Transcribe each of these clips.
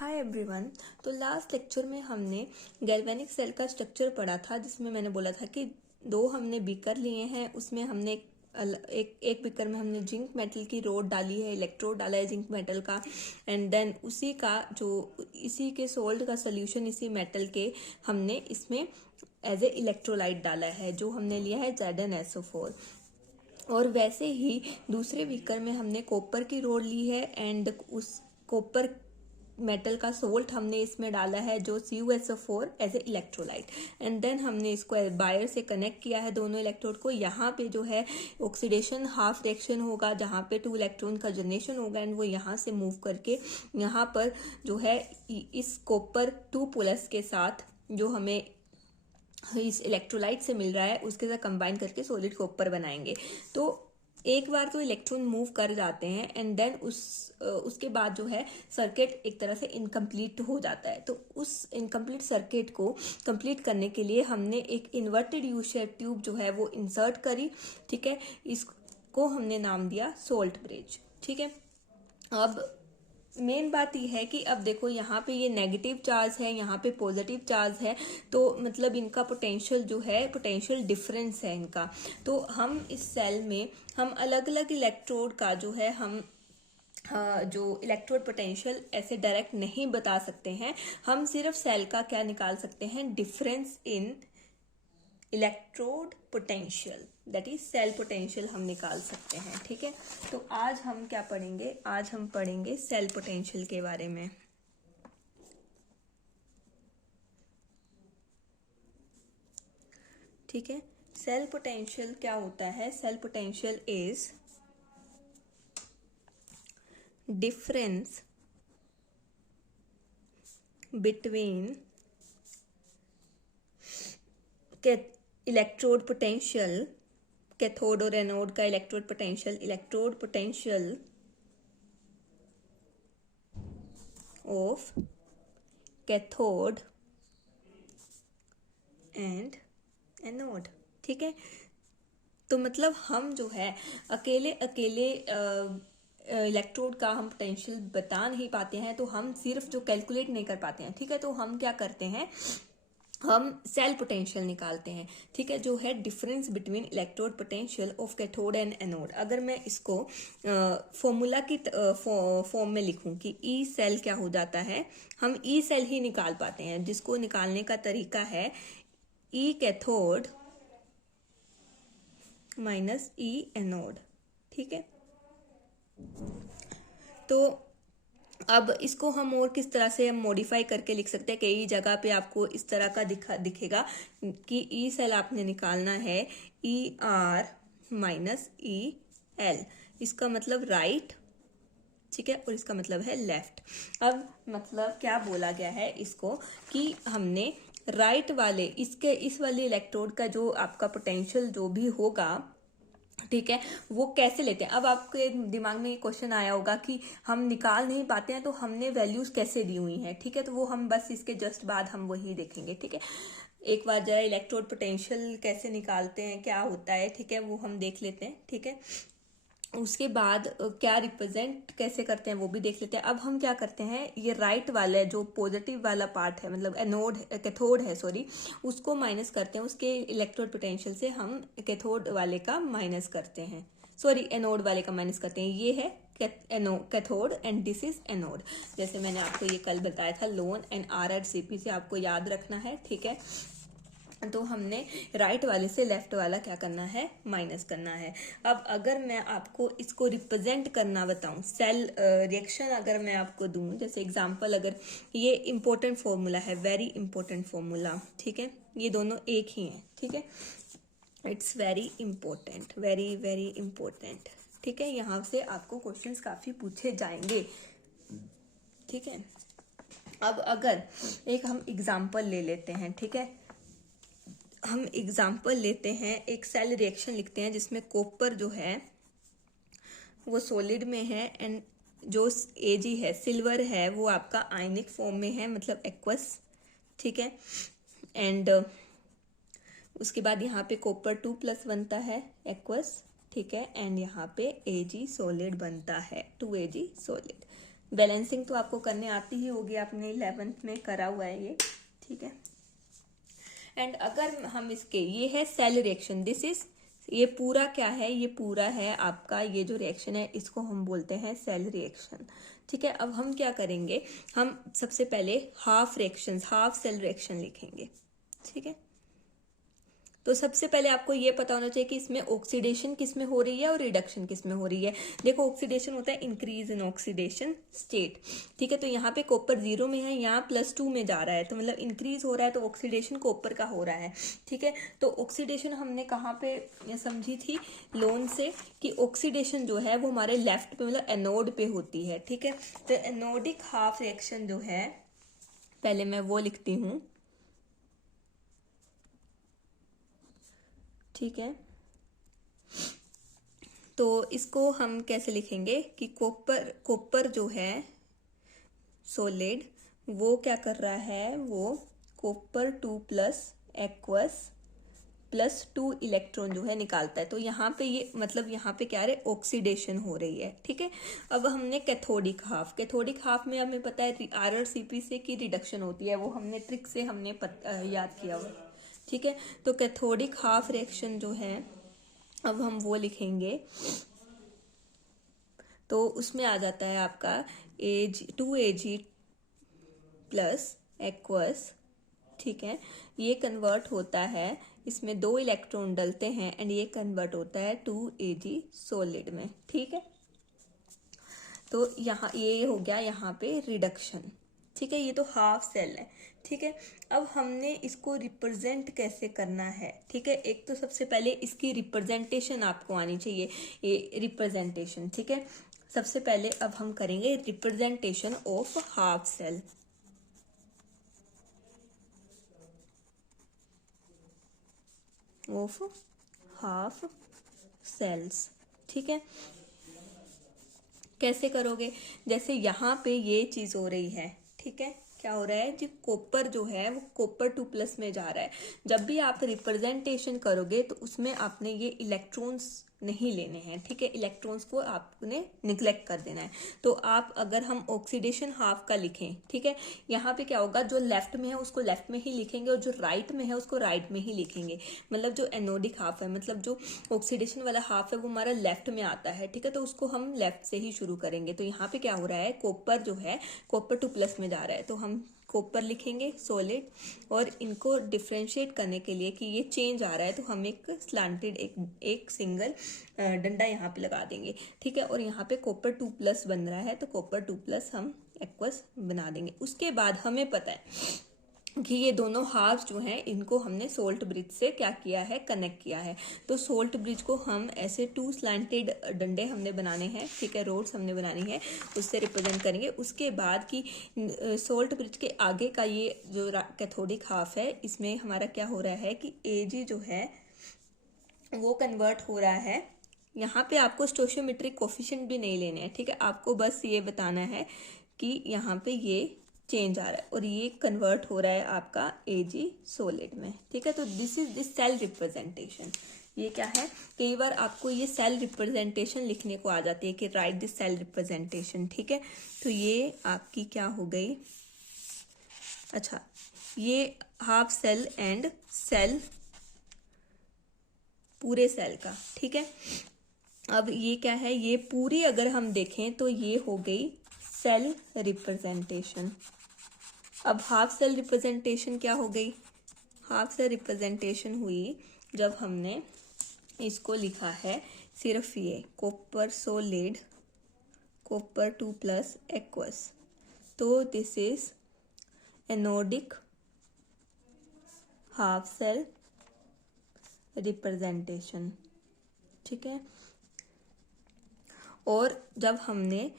Hi everyone. तो last lecture में हमने गैल्वेनिक सेल का स्ट्रक्चर पढ़ा था, जिसमें मैंने बोला था कि दो हमने बीकर लिए हैं। उसमें हमने एक बीकर में हमने जिंक मेटल की रोड डाली है, इलेक्ट्रोड डाला है जिंक मेटल का, एंड देन उसी का जो इसी के सोल्ट का सोल्यूशन इसी मेटल के हमने इसमें एज ए इलेक्ट्रोलाइट डाला है, जो हमने लिया है ZnSO4। और वैसे ही दूसरे बीकर में हमने कॉपर की रोड ली है एंड उस कॉपर मेटल का सोल्ट हमने इसमें डाला है, जो CuSO4 as a electrolyte. And then हमने इसको वायर से कनेक्ट किया है दोनों इलेक्ट्रोड को। यहाँ पे जो है ऑक्सीडेशन हाफ रिएक्शन होगा, जहाँ पे 2 इलेक्ट्रॉन का जनरेशन होगा एंड वो यहाँ से मूव करके यहाँ पर जो है इस कॉपर 2 प्लस के साथ जो हमें इस इलेक्ट्रोलाइट से मिल रहा है उसके साथ कंबाइन करके सॉलिड कॉपर बनाएंगे। तो एक बार तो इलेक्ट्रॉन मूव कर जाते हैं एंड देन उसके बाद जो है सर्किट एक तरह से इनकम्प्लीट हो जाता है। तो उस इनकम्प्लीट सर्किट को कंप्लीट करने के लिए हमने एक इन्वर्टेड यू शेप ट्यूब जो है वो इंसर्ट करी। ठीक है, इसको हमने नाम दिया सोल्ट ब्रिज। ठीक है, अब मेन बात यह है कि अब देखो यहाँ पे ये नेगेटिव चार्ज है, यहाँ पे पॉजिटिव चार्ज है, तो मतलब इनका पोटेंशियल जो है पोटेंशियल डिफरेंस है इनका। तो हम इस सेल में हम अलग अलग इलेक्ट्रोड का जो है हम जो इलेक्ट्रोड पोटेंशियल ऐसे डायरेक्ट नहीं बता सकते हैं। हम सिर्फ सेल का क्या निकाल सकते हैं, difference in electrode potential, that is cell potential हम निकाल सकते हैं। ठीक है, तो आज हम क्या पढ़ेंगे, आज हम पढ़ेंगे सेल पोटेंशियल के बारे में। ठीक है, सेल पोटेंशियल क्या होता है? Cell potential is difference between electrode potential, cathode और एनोड का electrode potential of cathode and anode. ठीक है, तो मतलब हम जो है अकेले इलेक्ट्रोड का हम पोटेंशियल बता नहीं पाते हैं, तो हम सिर्फ जो कैलकुलेट नहीं कर पाते हैं। ठीक है, तो हम क्या करते हैं, हम सेल पोटेंशियल निकालते हैं। ठीक है, जो है difference between electrode potential of cathode and anode. अगर मैं इसको फॉर्मूला की फॉर्म में लिखूं कि ई सेल क्या हो जाता है, हम ई सेल ही निकाल पाते हैं, जिसको निकालने का तरीका है ई कैथोड माइनस ई एनोड। ठीक है, तो अब इसको हम और किस तरह से हम मॉडिफाई करके लिख सकते हैं। कई जगह पे आपको इस तरह का दिखेगा कि ई सेल आपने निकालना है ER माइनस EL, इसका मतलब राइट। ठीक है, और इसका मतलब है लेफ्ट। अब मतलब क्या बोला गया है इसको कि हमने राइट वाले इस वाले इलेक्ट्रोड का जो आपका पोटेंशियल जो भी होगा, ठीक है, वो कैसे लेते हैं। अब आपके दिमाग में ये क्वेश्चन आया होगा कि हम निकाल नहीं पाते हैं तो हमने वैल्यूज कैसे दी हुई हैं। ठीक है, तो वो हम बस इसके जस्ट बाद हम वही देखेंगे। ठीक है, एक बार जरा इलेक्ट्रोड पोटेंशियल कैसे निकालते हैं, क्या होता है, ठीक है, वो हम देख लेते हैं। ठीक है, उसके बाद क्या रिप्रेजेंट कैसे करते हैं वो भी देख लेते हैं। अब हम क्या करते हैं, ये राइट वाला जो पॉजिटिव वाला पार्ट है, मतलब एनोड कैथोड है सॉरी, उसको माइनस करते हैं। उसके इलेक्ट्रोड पोटेंशियल से हम कैथोड वाले का माइनस करते हैं, सॉरी एनोड वाले का माइनस करते हैं। ये है cathode and this is anode. जैसे मैंने आपको ये कल बताया था, लोन एंड RRCP से आपको याद रखना है। ठीक है, तो हमने राइट वाले से लेफ्ट वाला क्या करना है, माइनस करना है। अब अगर मैं आपको इसको रिप्रेजेंट करना बताऊं, सेल रिएक्शन अगर मैं आपको दूं, जैसे एग्जांपल, अगर ये इंपॉर्टेंट फॉर्मूला है, वेरी इंपॉर्टेंट फॉर्मूला। ठीक है, ये दोनों एक ही हैं। ठीक है, it's very important, very very important. ठीक है, यहाँ से आपको क्वेश्चंस काफी पूछे जाएंगे। ठीक है, अब अगर एक हम एग्जाम्पल ले लेते हैं। ठीक है, हम एग्जाम्पल लेते हैं, एक सेल रिएक्शन लिखते हैं जिसमें कॉपर जो है वो सॉलिड में है एंड जो Ag है, सिल्वर है, वो आपका आयनिक फॉर्म में है, मतलब एक्वस। ठीक है, एंड उसके बाद यहाँ पे कॉपर 2+ बनता है एक्वस। ठीक है, एंड यहाँ पे Ag सॉलिड बनता है, 2Ag सॉलिड। बैलेंसिंग तो आपको करने आती ही होगी, आपने 11th में करा हुआ है ये, ठीक है। एंड अगर हम इसके, ये है सेल रिएक्शन, दिस इज, ये पूरा क्या है, ये पूरा है आपका ये जो रिएक्शन है इसको हम बोलते हैं सेल रिएक्शन, ठीक है। अब हम क्या करेंगे, हम सबसे पहले half reaction, half cell reaction लिखेंगे, ठीक है। तो सबसे पहले आपको ये पता होना चाहिए कि इसमें ऑक्सीडेशन किस में हो रही है और रिडक्शन किस में हो रही है। देखो ऑक्सीडेशन होता है इंक्रीज इन ऑक्सीडेशन स्टेट, ठीक है। तो यहाँ पे कॉपर 0 में है, यहाँ +2 में जा रहा है, तो मतलब इंक्रीज हो रहा है, तो ऑक्सीडेशन कॉपर का हो रहा है, ठीक है। तो ऑक्सीडेशन हमने कहाँ पे समझी थी, लोन से, कि ऑक्सीडेशन जो है वो हमारे लेफ्ट पे मतलब एनोड पे होती है, ठीक है। तो एनोडिक हाफ रिएक्शन जो है, पहले मैं वो लिखती हूँ, ठीक है। तो इसको हम कैसे लिखेंगे कि कॉपर जो है सॉलिड, वो क्या कर रहा है, वो कॉपर 2+ एक्वस +2 इलेक्ट्रॉन जो है निकालता है। तो यहाँ पे ये मतलब यहाँ पे क्या है, ऑक्सीडेशन हो रही है, ठीक है। अब हमने कैथोडिक हाफ, कैथोडिक हाफ में हमें पता है RrCp से की रिडक्शन होती है, वो हमने ट्रिक से हमने याद किया हुआ, ठीक है। तो कैथोडिक हाफ रिएक्शन जो है, अब हम वो लिखेंगे, तो उसमें आ जाता है आपका Ag 2Ag+ एक्वस, ठीक है। ये कन्वर्ट होता है, इसमें 2 इलेक्ट्रॉन डलते हैं एंड ये कन्वर्ट होता है 2Ag सॉलिड में, ठीक है। तो यहाँ ये हो गया यहाँ पे रिडक्शन, ठीक है। ये तो हाफ सेल है, ठीक है। अब हमने इसको रिप्रेजेंट कैसे करना है, ठीक है। एक तो सबसे पहले इसकी रिप्रेजेंटेशन आपको आनी चाहिए, ये रिप्रेजेंटेशन, ठीक है। सबसे पहले अब हम करेंगे representation of half cell, of half cells, ठीक है। कैसे करोगे, जैसे यहाँ पे ये चीज हो रही है, ठीक है। क्या हो रहा है जी, कॉपर जो है वो कॉपर 2+ में जा रहा है। जब भी आप रिप्रेजेंटेशन करोगे तो उसमें आपने ये इलेक्ट्रॉन्स नहीं लेने हैं, ठीक है। इलेक्ट्रॉन्स को आपने निग्लेक्ट कर देना है। तो आप अगर हम ऑक्सीडेशन हाफ का लिखें, ठीक है, यहाँ पे क्या होगा, जो लेफ्ट में है उसको लेफ्ट में ही लिखेंगे और जो राइट में है उसको राइट में ही लिखेंगे। मतलब जो एनोडिक हाफ है, मतलब जो ऑक्सीडेशन वाला हाफ है वो हमारा लेफ्ट में आता है, ठीक है। तो उसको हम लेफ्ट से ही शुरू करेंगे। तो यहाँ पे क्या हो रहा है, कॉपर जो है कॉपर 2+ में जा रहा है, तो हम कॉपर लिखेंगे सॉलिड, और इनको डिफ्रेंशिएट करने के लिए कि ये चेंज आ रहा है, तो हम एक स्लांटेड एक सिंगल डंडा यहाँ पे लगा देंगे, ठीक है। और यहाँ पे कॉपर 2+ बन रहा है, तो कॉपर 2+ हम एक्वस बना देंगे। उसके बाद हमें पता है कि ये दोनों हाफ्स जो हैं इनको हमने सोल्ट ब्रिज से क्या किया है, कनेक्ट किया है। तो सोल्ट ब्रिज को हम ऐसे 2 स्लैंटेड डंडे हमने बनाने हैं, ठीक है, रोड्स हमने बनानी है, उससे रिप्रेजेंट करेंगे। उसके बाद की सोल्ट ब्रिज के आगे का ये जो कैथोडिक हाफ है, इसमें हमारा क्या हो रहा है कि Ag जो है वो कन्वर्ट हो रहा है। यहाँ पे आपको स्टोशियोमेट्रिक कोफिशिएंट भी नहीं लेने हैं, ठीक है। आपको बस ये बताना है कि यहाँ पे ये चेंज आ रहा है और ये कन्वर्ट हो रहा है आपका Ag सॉलिड में, ठीक है। तो this is this cell representation. ये क्या है, कई बार आपको ये सेल रिप्रेजेंटेशन लिखने को आ जाती है कि राइट दिस सेल रिप्रेजेंटेशन, ठीक है। तो ये आपकी क्या हो गई, अच्छा, ये हाफ सेल एंड सेल, पूरे सेल का, ठीक है। अब ये क्या है, ये पूरी अगर हम देखें तो ये हो गई सेल रिप्रेजेंटेशन। अब हाफ सेल रिप्रेजेंटेशन क्या हो गई, हाफ सेल रिप्रेजेंटेशन हुई जब हमने इसको लिखा है सिर्फ ये कॉपर सॉलिड कॉपर 2+ एक्वस, तो this is anodic half cell representation, ठीक है। और जब हमने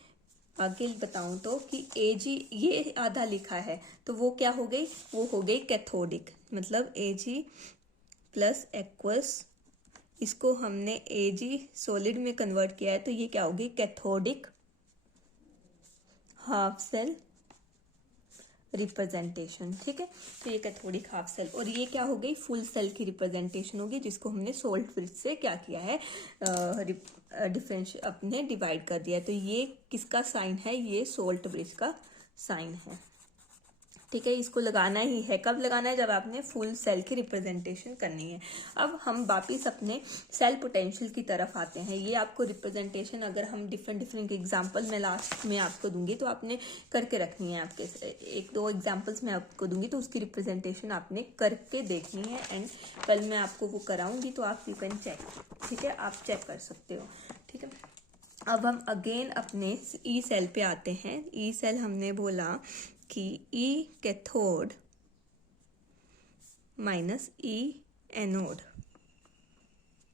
आगे बताऊं तो कि Ag ये आधा लिखा है, तो वो क्या हो गई, वो हो गई कैथोडिक, मतलब Ag+ एक्वस, इसको हमने Ag सॉलिड में कन्वर्ट किया है, तो ये क्या होगी, कैथोडिक हाफ सेल रिप्रेजेंटेशन। ठीक है, तो ये कैथोडिक हाफ सेल, और ये क्या हो गई, फुल सेल की रिप्रेजेंटेशन होगी, जिसको हमने सोल्ट ब्रिज से क्या किया है, डिफरेंस अपने डिवाइड कर दिया है। तो ये किसका साइन है, ये सोल्ट ब्रिज का साइन है। ठीक है, इसको लगाना ही है, कब लगाना है, जब आपने फुल सेल की रिप्रेजेंटेशन करनी है। अब हम वापिस अपने सेल पोटेंशियल की तरफ आते हैं। ये आपको रिप्रेजेंटेशन अगर हम डिफरेंट एग्जांपल में लास्ट में आपको दूंगी तो आपने करके रखनी है। आपके एक दो एग्जांपल्स मैं आपको दूंगी तो उसकी रिप्रेजेंटेशन आपने करके देखनी है, एंड कल मैं आपको वो कराऊंगी तो आप यू कैन चेक। ठीक है, आप चेक कर सकते हो। ठीक है, अब हम अगेन अपने ई सेल पे आते हैं। ई सेल हमने बोला कि ई कैथोड माइनस ई एनोड।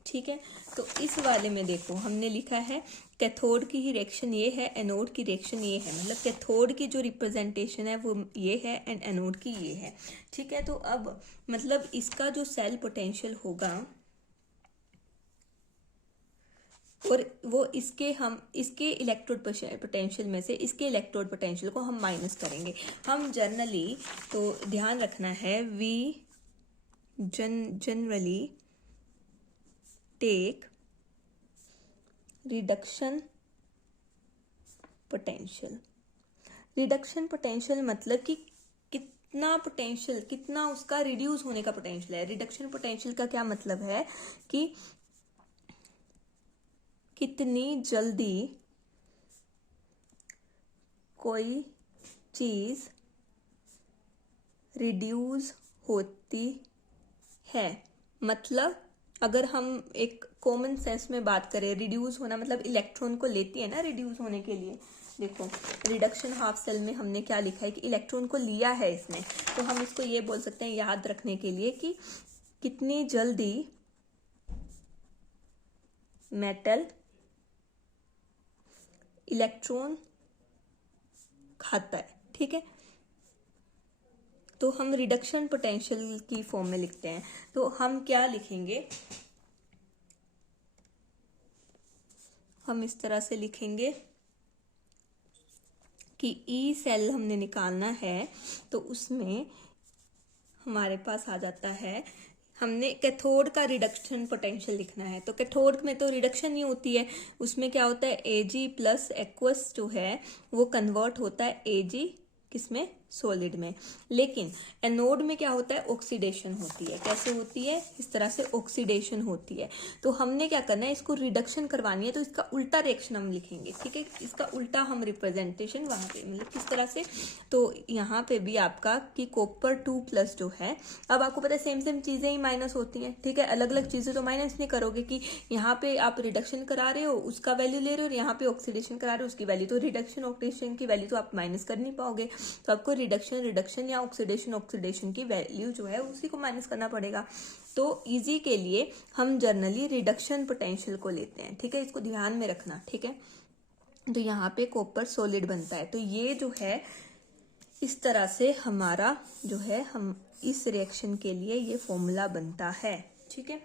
ठीक है, तो इस वाले में देखो हमने लिखा है कैथोड की ही रिएक्शन ये है, एनोड की रिएक्शन ये है, मतलब कैथोड की जो रिप्रेजेंटेशन है वो ये है एंड एनोड की ये है। ठीक है, तो अब मतलब इसका जो सेल पोटेंशियल होगा और वो इसके इलेक्ट्रोड पोटेंशियल में से इसके इलेक्ट्रोड पोटेंशियल को हम माइनस करेंगे। हम जनरली तो ध्यान रखना है, we generally take reduction potential. Reduction potential मतलब कि कितना पोटेंशियल, कितना उसका रिड्यूस होने का पोटेंशियल है। रिडक्शन पोटेंशियल का क्या मतलब है कि कितनी जल्दी कोई चीज रिड्यूस होती है। मतलब अगर हम एक कॉमन सेंस में बात करें, रिड्यूस होना मतलब इलेक्ट्रॉन को लेती है ना रिड्यूस होने के लिए। देखो रिडक्शन हाफ सेल में हमने क्या लिखा है कि इलेक्ट्रॉन को लिया है इसने, तो हम इसको ये बोल सकते हैं याद रखने के लिए कि कितनी जल्दी मेटल इलेक्ट्रॉन खाता है। ठीक है, तो हम रिडक्शन पोटेंशियल की फॉर्म में लिखते हैं, तो हम क्या लिखेंगे, हम इस तरह से लिखेंगे कि ई सेल हमने निकालना है तो उसमें हमारे पास आ जाता है, हमने कैथोड का रिडक्शन पोटेंशियल लिखना है। तो कैथोड में तो रिडक्शन ही होती है, उसमें क्या होता है Ag प्लस एक्वस जो है वो कन्वर्ट होता है Ag किसमें, सॉलिड में। लेकिन एनोड में क्या होता है, ऑक्सीडेशन होती है। कैसे होती है, इस तरह से ऑक्सीडेशन होती है। तो हमने क्या करना है, इसको रिडक्शन करवानी है तो इसका उल्टा रिएक्शन हम लिखेंगे। ठीक है, इसका उल्टा हम रिप्रेजेंटेशन वहां पे मतलब किस तरह से, तो यहाँ पे भी आपका कि कॉपर 2+ जो है, अब आपको पता है सेम चीजें ही माइनस होती हैं। ठीक है, अलग अलग चीजें तो माइनस नहीं करोगे कि यहाँ पे आप रिडक्शन करा रहे हो उसका वैल्यू ले रहे हो और यहाँ पे ऑक्सीडेशन करा रहे हो उसकी वैल्यू, तो रिडक्शन ऑक्सीडेशन की वैल्यू तो आप माइनस कर नहीं पाओगे। तो आपको रिडक्शन या ऑक्सीडेशन की वैल्यू जो है उसी को माइनस करना पड़ेगा। तो इजी के लिए हम जनरली रिडक्शन पोटेंशियल को लेते हैं। ठीक है, इसको ध्यान में रखना। ठीक है, तो यहाँ पे कॉपर सॉलिड बनता है, तो ये जो है इस तरह से हमारा जो है हम इस रिएक्शन के लिए ये फॉर्मूला बनता है। ठीक है,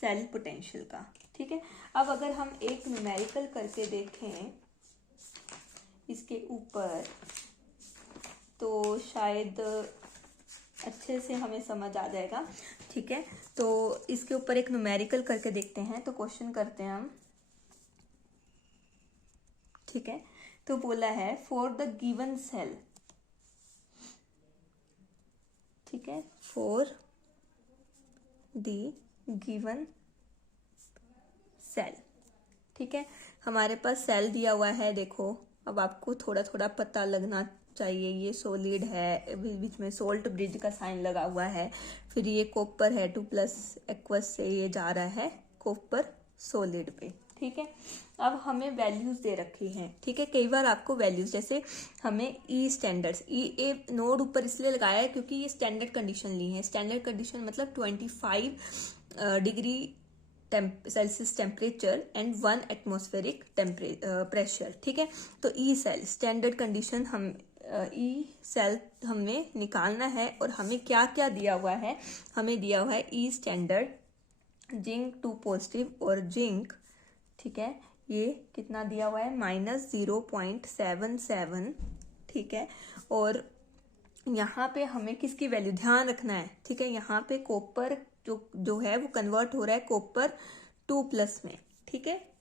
सेल पोटेंशियल का। ठीक है, अब अगर हम एक न्यूमेरिकल करके देखें इसके ऊपर तो शायद अच्छे से हमें समझ आ जाएगा। ठीक है, तो इसके ऊपर एक न्यूमेरिकल करके देखते हैं। तो क्वेश्चन करते हैं हम। ठीक है, तो बोला है फॉर द गिवन सेल, ठीक है, फॉर द गिवन सेल। ठीक है, हमारे पास सेल दिया हुआ है। देखो अब आपको थोड़ा थोड़ा पता लगना चाहिए, ये सॉलिड है, बीच में सोल्ट ब्रिज का साइन लगा हुआ है, फिर ये कॉपर है 2+ एक्वस से ये जा रहा है कॉपर सॉलिड पे। ठीक है, अब हमें वैल्यूज दे रखी हैं। ठीक है, कई बार आपको वैल्यूज जैसे हमें ई स्टैंडर्ड्स, ए नोड ऊपर इसलिए लगाया है क्योंकि ये स्टैंडर्ड कंडीशन ली है। स्टैंडर्ड कंडीशन मतलब 25 degree Celsius temperature and 1 atmospheric pressure. ठीक है, तो ई सेल स्टैंडर्ड कंडीशन हम ई सेल हमें निकालना है और हमें क्या क्या दिया हुआ है, हमें दिया हुआ है ई स्टैंडर्ड जिंक 2+ और जिंक, ठीक है, ये कितना दिया हुआ है -0.77। ठीक है, और यहाँ पे हमें किसकी वैल्यू ध्यान रखना है, ठीक है। यहाँ पे कॉपर जो है वो कन्वर्ट हो रहा है कॉपर 2+ में, ठीक है।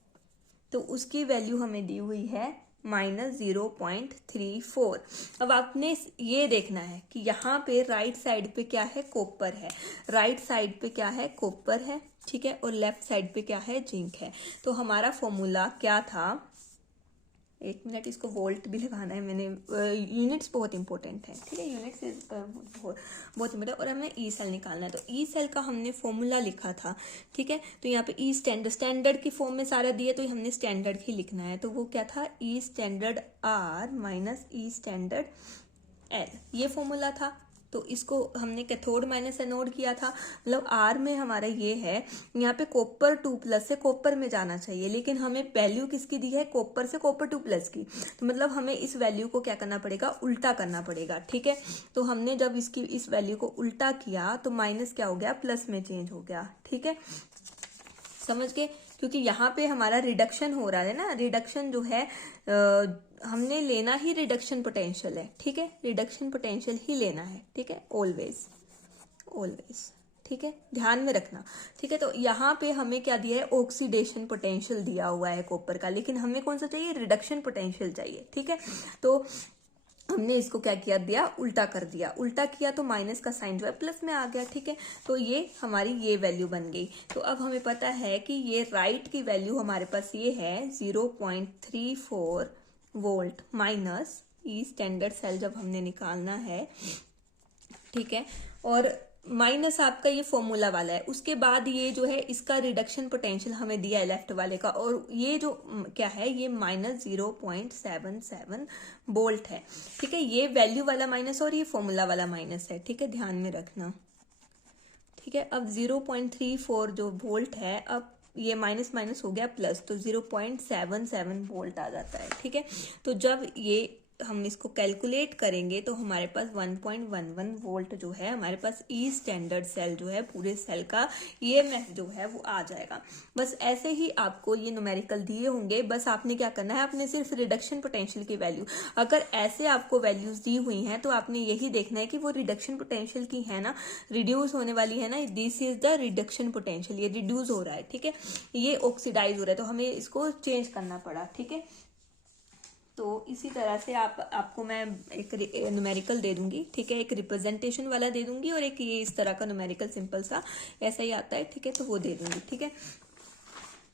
तो उसकी वैल्यू हमें दी हुई है -0.34। अब आपने ये देखना है कि यहाँ पे राइट साइड पे क्या है, कॉपर है, राइट साइड पे क्या है, कॉपर है, ठीक है, और लेफ्ट साइड पे क्या है, जिंक है। तो हमारा फॉर्मूला क्या था, 1 मिनट, इसको वोल्ट भी लगाना है मैंने, यूनिट्स बहुत इंपॉर्टेंट है, ठीक है, यूनिट्स बहुत इंपॉर्टेंट। और हमें ई सेल निकालना है, तो ई सेल का हमने फॉर्मूला लिखा था, ठीक है। तो यहाँ पे ई स्टैंडर्ड की फॉर्म में सारा दिए, तो हमने स्टैंडर्ड ही लिखना है। तो वो क्या था, E standard R minus E standard L, ये फॉर्मूला था। तो इसको हमने कैथोड माइनस एनोड किया था, मतलब आर में हमारा ये है, यहाँ पे कॉपर 2+ से कॉपर में जाना चाहिए, लेकिन हमें वैल्यू किसकी दी है, कॉपर से कॉपर 2+ की। तो मतलब हमें इस वैल्यू को क्या करना पड़ेगा, उल्टा करना पड़ेगा, ठीक है। तो हमने जब इसकी इस वैल्यू को उल्टा किया तो माइनस क्या हो गया, प्लस में चेंज हो गया, ठीक है, समझ गए। क्योंकि यहाँ पे हमारा रिडक्शन हो रहा है ना, रिडक्शन जो है हमने लेना ही रिडक्शन पोटेंशियल है, ठीक है, रिडक्शन पोटेंशियल ही लेना है, ठीक है, ऑलवेज ऑलवेज, ठीक है, ध्यान में रखना, ठीक है। तो यहाँ पे हमें क्या दिया है, ऑक्सीडेशन पोटेंशियल दिया हुआ है कॉपर का, लेकिन हमें कौन सा चाहिए, रिडक्शन पोटेंशियल चाहिए, ठीक है। तो हमने इसको क्या किया दिया, उल्टा कर दिया, उल्टा किया तो माइनस का साइन जो है प्लस में आ गया, ठीक है। तो ये हमारी ये वैल्यू बन गई। तो अब हमें पता है कि ये राइट की वैल्यू हमारे पास ये है 0.34 volt minus E standard cell जब हमने निकालना है, ठीक है। और माइनस आपका ये फॉर्मूला वाला है, उसके बाद ये जो है इसका रिडक्शन पोटेंशियल हमें दिया है लेफ्ट वाले का, और ये जो क्या है, ये -0.77 वोल्ट है, ठीक है। ये वैल्यू वाला माइनस और ये फॉर्मूला वाला माइनस है, ठीक है, ध्यान में रखना, ठीक है। अब 0.34 जो वोल्ट है, अब ये माइनस माइनस हो गया प्लस, तो 0.77 वोल्ट आ जाता है, ठीक है। तो जब ये हम इसको कैलकुलेट करेंगे तो हमारे पास 1.11 वोल्ट जो है हमारे पास ई स्टैंडर्ड सेल जो है पूरे सेल का ईएमएफ जो है वो आ जाएगा। बस ऐसे ही आपको ये न्यूमेरिकल दिए होंगे, बस आपने क्या करना है, आपने सिर्फ रिडक्शन पोटेंशियल की वैल्यू, अगर ऐसे आपको वैल्यूज दी हुई हैं तो आपने यही देखना है कि वो रिडक्शन पोटेंशियल की है ना, रिड्यूस होने वाली है ना, this is the reduction potential, ये रिड्यूस हो रहा है, ठीक है, ये ऑक्सीडाइज हो रहा है, तो हमें इसको चेंज करना पड़ा, ठीक है। तो इसी तरह से आपको मैं एक न्यूमेरिकल दे दूंगी, ठीक है, एक रिप्रेजेंटेशन वाला दे दूंगी और एक ये इस तरह का न्यूमेरिकल सिंपल सा ऐसा ही आता है, ठीक है, तो वो दे दूंगी, ठीक है।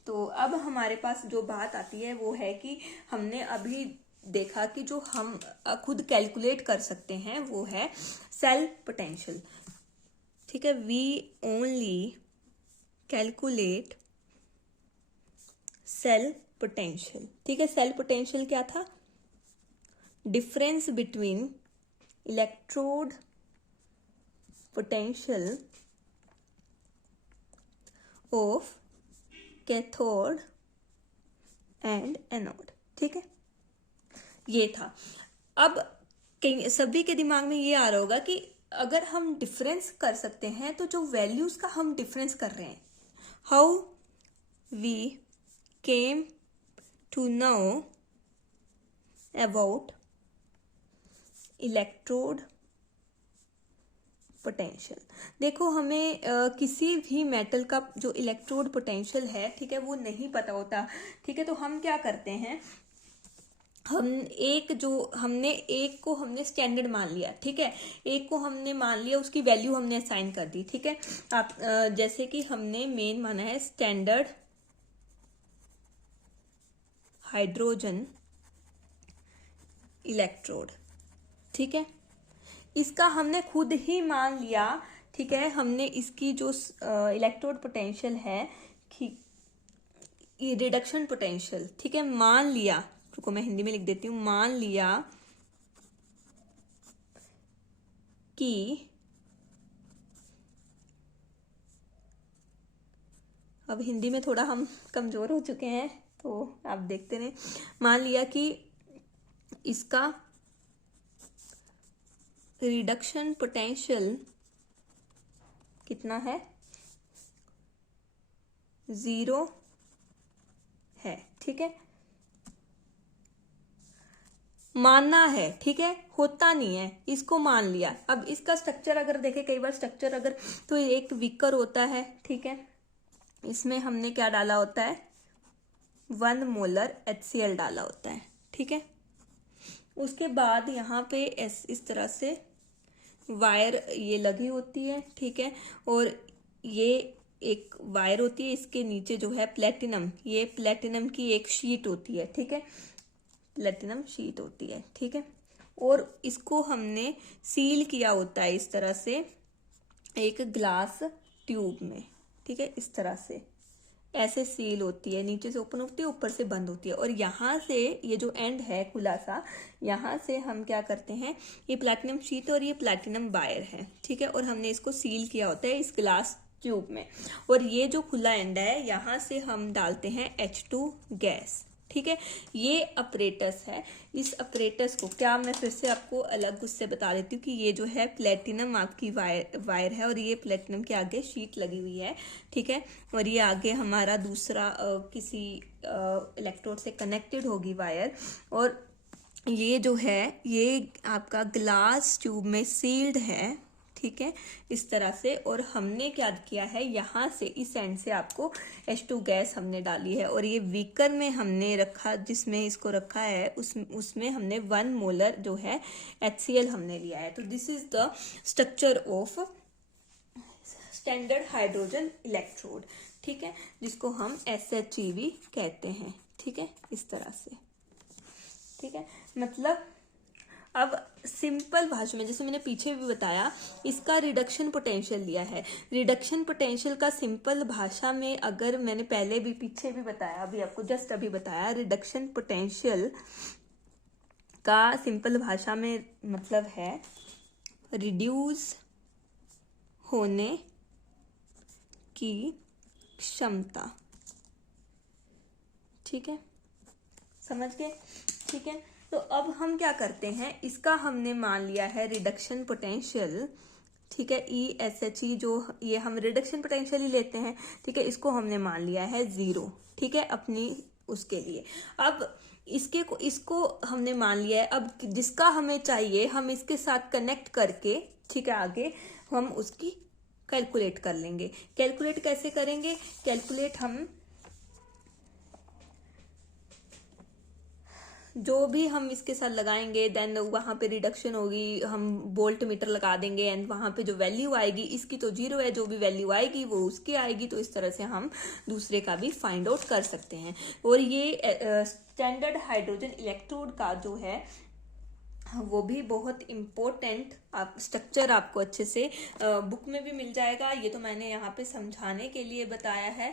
तो अब हमारे पास जो बात आती है वो है कि हमने अभी देखा कि जो हम खुद कैलकुलेट कर सकते हैं वो है सेल पोटेंशियल, ठीक है। We only calculate cell potential, ठीक है। सेल पोटेंशियल क्या था, difference between electrode potential of cathode and anode, ठीक है, ये था। अब सभी के दिमाग में ये आ रहा होगा कि अगर हम डिफरेंस कर सकते हैं तो जो वैल्यूज का हम डिफरेंस कर रहे हैं, how we came to know about electrode potential. देखो हमें किसी भी मेटल का जो इलेक्ट्रोड पोटेंशियल है, ठीक है, वो नहीं पता होता, ठीक है। तो हम क्या करते हैं, हम एक को हमने स्टैंडर्ड मान लिया, ठीक है, एक को हमने मान लिया, उसकी वैल्यू हमने असाइन कर दी, ठीक है। आप जैसे कि हमने मेन माना है स्टैंडर्ड हाइड्रोजन इलेक्ट्रोड, ठीक है, इसका हमने खुद ही मान लिया, ठीक है। हमने इसकी जो इलेक्ट्रोड पोटेंशियल है रिडक्शन पोटेंशियल, ठीक है, मान लिया, रुको मैं हिंदी में लिख देती हूँ, मान लिया कि अब हिंदी में थोड़ा हम कमजोर हो चुके हैं तो आप देखते रहे, मान लिया कि इसका रिडक्शन पोटेंशियल कितना है, 0 है, ठीक है। मानना है, ठीक है, होता नहीं है, इसको मान लिया। अब इसका स्ट्रक्चर अगर देखें, कई बार स्ट्रक्चर अगर, तो एक बीकर होता है, ठीक है, इसमें हमने क्या डाला होता है, 1 मोलर HCl डाला होता है, ठीक है। उसके बाद यहाँ पे इस तरह से वायर ये लगी होती है, ठीक है, और ये एक वायर होती है, इसके नीचे जो है प्लेटिनम, ये प्लेटिनम की एक शीट होती है, ठीक है, प्लेटिनम शीट होती है, ठीक है। और इसको हमने सील किया होता है इस तरह से एक ग्लास ट्यूब में, ठीक है, इस तरह से ऐसे सील होती है, नीचे से ओपन होती है, ऊपर से बंद होती है। और यहाँ से ये जो एंड है खुला सा, यहाँ से हम क्या करते हैं, ये प्लैटिनम शीट और ये प्लैटिनम वायर है, ठीक है, और हमने इसको सील किया होता है इस ग्लास ट्यूब में। और ये जो खुला एंड है, यहाँ से हम डालते हैं H2 गैस, ठीक है। ये अपरेटस है। इस अपरेटस को क्या, मैं फिर से आपको अलग उससे बता देती हूँ कि ये जो है प्लेटिनम आपकी वायर है, और ये प्लेटिनम के आगे शीट लगी हुई है, ठीक है, और ये आगे हमारा दूसरा किसी इलेक्ट्रोड से कनेक्टेड होगी वायर। और ये जो है ये आपका ग्लास ट्यूब में सील्ड है, ठीक है, इस तरह से। और हमने क्या किया है, यहाँ से इस एंड से आपको H2 गैस हमने डाली है, और ये बीकर में हमने रखा, जिसमें इसको रखा है उसमें हमने 1 मोलर जो है HCl हमने लिया है। तो this is the structure of standard hydrogen electrode, ठीक है, जिसको हम SHEV कहते हैं, ठीक है, इस तरह से, ठीक है। मतलब अब सिंपल भाषा में, जैसे मैंने पीछे भी बताया, इसका रिडक्शन पोटेंशियल दिया है। रिडक्शन पोटेंशियल का सिंपल भाषा में, अगर मैंने पहले भी पीछे भी बताया, अभी आपको जस्ट अभी बताया, रिडक्शन पोटेंशियल का सिंपल भाषा में मतलब है रिड्यूस होने की क्षमता, ठीक है, समझ गए, ठीक है। तो अब हम क्या करते हैं, इसका हमने मान लिया है रिडक्शन पोटेंशियल, ठीक है, ESHE जो ये हम रिडक्शन पोटेंशियल ही लेते हैं, ठीक है, इसको हमने मान लिया है 0, ठीक है, अपनी उसके लिए। अब इसको हमने मान लिया है। अब जिसका हमें चाहिए, हम इसके साथ कनेक्ट करके, ठीक है, आगे हम उसकी कैलकुलेट कर लेंगे। कैलकुलेट कैसे करेंगे, कैलकुलेट हम जो भी हम इसके साथ लगाएंगे, देन वहां पे रिडक्शन होगी, हम वोल्ट मीटर लगा देंगे, एंड वहां पे जो वैल्यू आएगी, इसकी तो 0 है, जो भी वैल्यू आएगी वो उसकी आएगी। तो इस तरह से हम दूसरे का भी फाइंड आउट कर सकते हैं। और ये स्टैंडर्ड हाइड्रोजन इलेक्ट्रोड का जो है वो भी बहुत इम्पोर्टेंट आप स्ट्रक्चर आपको अच्छे से बुक में भी मिल जाएगा। ये तो मैंने यहाँ पे समझाने के लिए बताया है,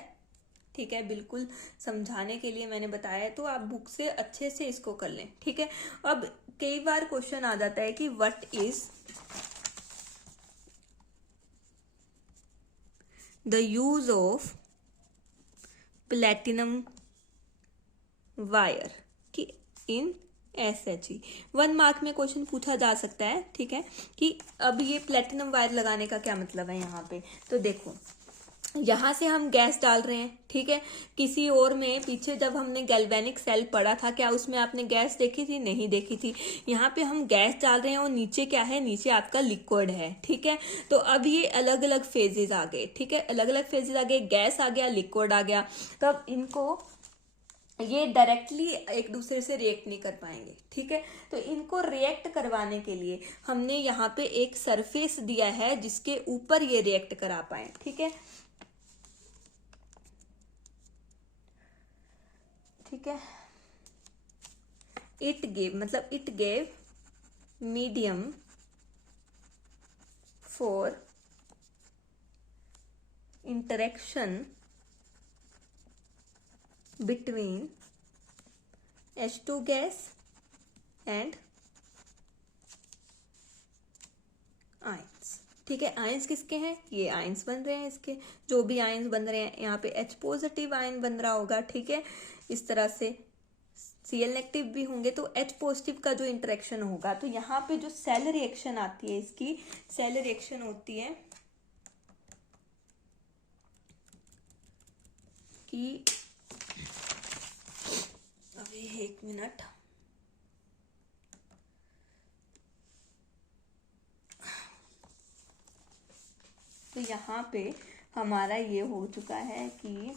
ठीक है, बिल्कुल समझाने के लिए मैंने बताया है, तो आप बुक से अच्छे से इसको कर लें, ठीक है। अब कई बार क्वेश्चन आ जाता है कि what is the use of platinum wire कि इन SHE 1 मार्क में क्वेश्चन पूछा जा सकता है, ठीक है, कि अब ये प्लेटिनम वायर लगाने का क्या मतलब है यहाँ पे। तो देखो, यहाँ से हम गैस डाल रहे हैं, ठीक है, किसी और में पीछे जब हमने गैल्वेनिक सेल पढ़ा था, क्या उसमें आपने गैस देखी थी, नहीं देखी थी। यहाँ पे हम गैस डाल रहे हैं और नीचे क्या है, नीचे आपका लिक्विड है, ठीक है। तो अब ये अलग अलग फेजेस आ गए, ठीक है, अलग अलग फेजेस आ गए, गैस आ गया, लिक्विड आ गया। तो अब इनको ये डायरेक्टली एक दूसरे से रिएक्ट नहीं कर पाएंगे, ठीक है। तो इनको रिएक्ट करवाने के लिए हमने यहाँ पे एक सरफेस दिया है जिसके ऊपर ये रिएक्ट करा पाए, ठीक है, ठीक है। It gave medium for interaction between H2 gas and ions, ठीक है। आयंस किसके हैं, ये आयंस बन रहे हैं, इसके जो भी आयंस बन रहे हैं, यहाँ पे H पॉजिटिव आयन बन रहा होगा, ठीक है, इस तरह से Cl नेगेटिव भी होंगे, तो H पॉजिटिव का जो इंटरेक्शन होगा, तो यहाँ पे जो सेल रिएक्शन आती है, इसकी सेल रिएक्शन होती है कि अभी 1 मिनट, तो यहाँ पे हमारा ये हो चुका है कि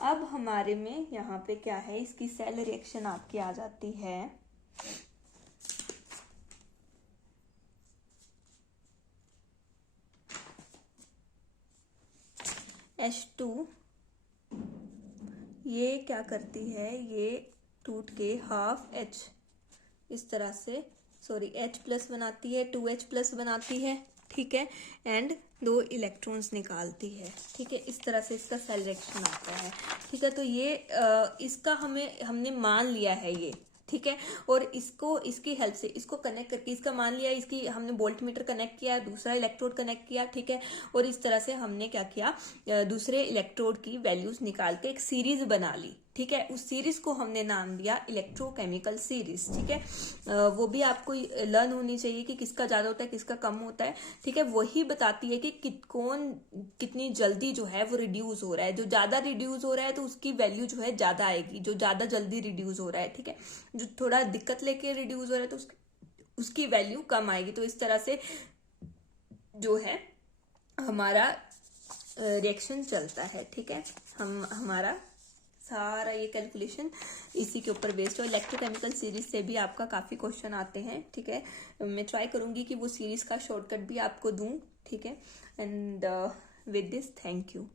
अब हमारे में यहाँ पे क्या है, इसकी सेल रिएक्शन आपकी आ जाती है H2, ये क्या करती है, ये टूट के हाफ H इस तरह से, सॉरी H प्लस बनाती है, 2H प्लस बनाती है, ठीक है, एंड 2 इलेक्ट्रॉन्स निकालती है, ठीक है। इस तरह से इसका सेल रिएक्शन आता है, ठीक है। तो ये इसका हमने मान लिया है ये, ठीक है। और इसको इसकी हेल्प से इसको कनेक्ट करके, इसका मान लिया, इसकी हमने वोल्ट मीटर कनेक्ट किया, दूसरा इलेक्ट्रोड कनेक्ट किया, ठीक है। और इस तरह से हमने क्या किया, दूसरे इलेक्ट्रोड की वैल्यूज निकाल के एक सीरीज बना ली, ठीक है। उस सीरीज को हमने नाम दिया इलेक्ट्रोकेमिकल सीरीज, ठीक है। वो भी आपको लर्न होनी चाहिए कि किसका ज्यादा होता है, किसका कम होता है, ठीक है। वही बताती है कि कौन कितनी जल्दी जो है वो रिड्यूस हो रहा है। जो ज्यादा रिड्यूस हो रहा है तो उसकी वैल्यू जो है ज्यादा आएगी, जो ज्यादा जल्दी रिड्यूस हो रहा है, ठीक है। जो थोड़ा दिक्कत लेके रिड्यूस हो रहा है तो उसकी वैल्यू कम आएगी। तो इस तरह से जो है हमारा रिएक्शन चलता है, ठीक है। हमारा सारा ये कैलकुलेशन इसी के ऊपर बेस्ड है। इलेक्ट्रोकेमिकल सीरीज से भी आपका काफ़ी क्वेश्चन आते हैं, ठीक है। मैं ट्राई करूंगी कि वो सीरीज का शॉर्टकट भी आपको दूं, ठीक है। And with this, thank you.